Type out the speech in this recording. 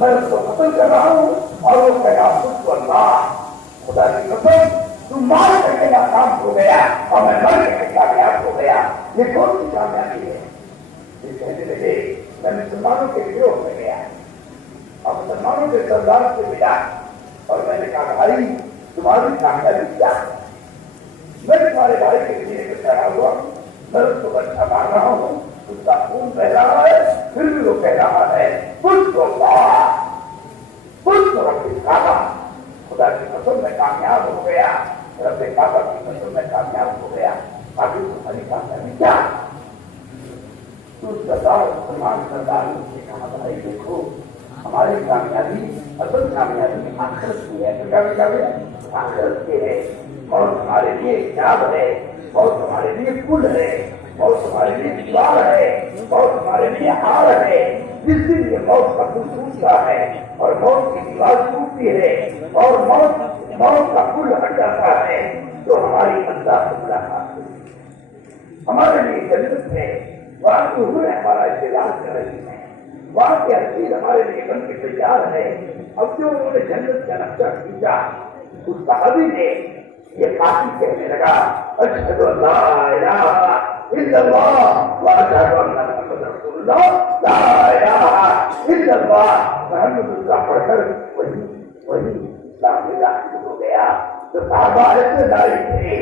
میں اس کو قتل کر رہا ہوں اور وہ کہہ رہا خود کو اللہ خدا کی قسم تم مار کر کے ناکام ہو گیا اور میں مر کے کامیاب ہو گیا. یہ کون سی کامیابی ہے؟ یہ کہنے لگے میں مسلمانوں کے گروہ میں گیا اور مسلمانوں کے سردار سے ملا اور میں نے کہا بھائی تمہاری کامیابی کیا ہے؟ میں تمہارے بھائی کے لیے چڑھا ہوا ہوں, میں اس کو بچہ مار رہا ہوں, اس کا خون بہ رہا ہے, پھر بھی وہ کہہ رہا ہے کچھ کو رب کعبہ, خدا کی قسم میں کامیاب ہو گیا, رب کعبہ کی قسم میں کامیاب ہو گیا. باقی تمہاری کامیابی کیا؟ تو سردار مسلمان سردار نے مجھے کہا بھائی دیکھو ہماری کامیابی اصل کامیابی آخرت کی ہے. کامیابی آخرت کی ہے, اور تمہارے لیے حجاب ہے, اور تمہارے لیے پل ہے, اور تمہارے لیے دیوار ہے, اور تمہارے لیے ہار ہے. جس دن یہ موت کا پل ٹوٹتا ہے اور موت کی دیوار ٹوٹتی ہے اور موت کا پل ہٹ جاتا ہے تو ہماری اللہ سے ملاقات ہوتی ہے. ہمارے لیے جنت ہے, وہاں کی حور ہمارا انتظار کر رہی ہے, وہاں کی حسین ہمارے لیے بن کے تیار ہے. اب جو انہوں نے جنت کا نقشہ کھینچا اس صحابی نے یہ کافی کہنے لگا اشہد ان لا الہ الا اللہ واشہد ان محمد رسول اللہ, لا الہ الا اللہ محمد اللہ پڑھ کر وہی اسلام میں داخل ہو گیا. تو صحابہ ایسے داعی تھے